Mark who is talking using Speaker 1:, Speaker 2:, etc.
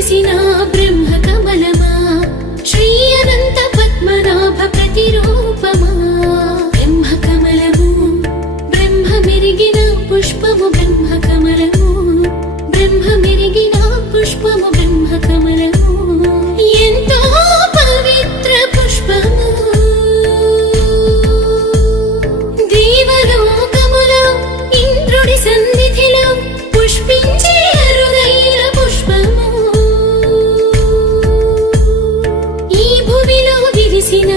Speaker 1: విరిసిన బ్రహ్మ కమలమా శ్రీ అనంత పద్మనాభ ప్రతిరూపమా? బ్రహ్మ కమలము బ్రహ్మ మెరిగిన పుష్పము చూసినా